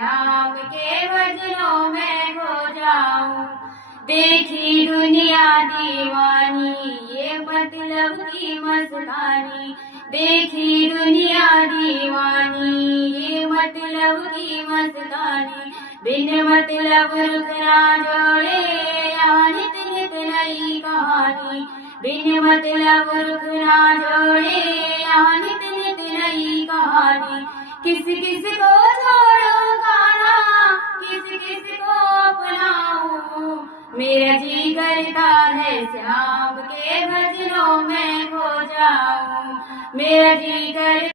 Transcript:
श्याम के भजनों में खो जाऊं। देखी दुनिया दीवानी ये मतलब की मस्तानी, देखी दुनिया दीवानी ये मतलब की मस्तानी। बिन मतलब रुख ना जोड़े यहाँ नित नित नई कहानी, बिन मतलब रुख ना जोड़े यहाँ नित नित नई कहानी। किस किस को छोड़ूं कान्हा, किस किस को अपनाऊं, मेरा जी करता है श्याम के भजनों में खो जाऊं। मेरा जी कर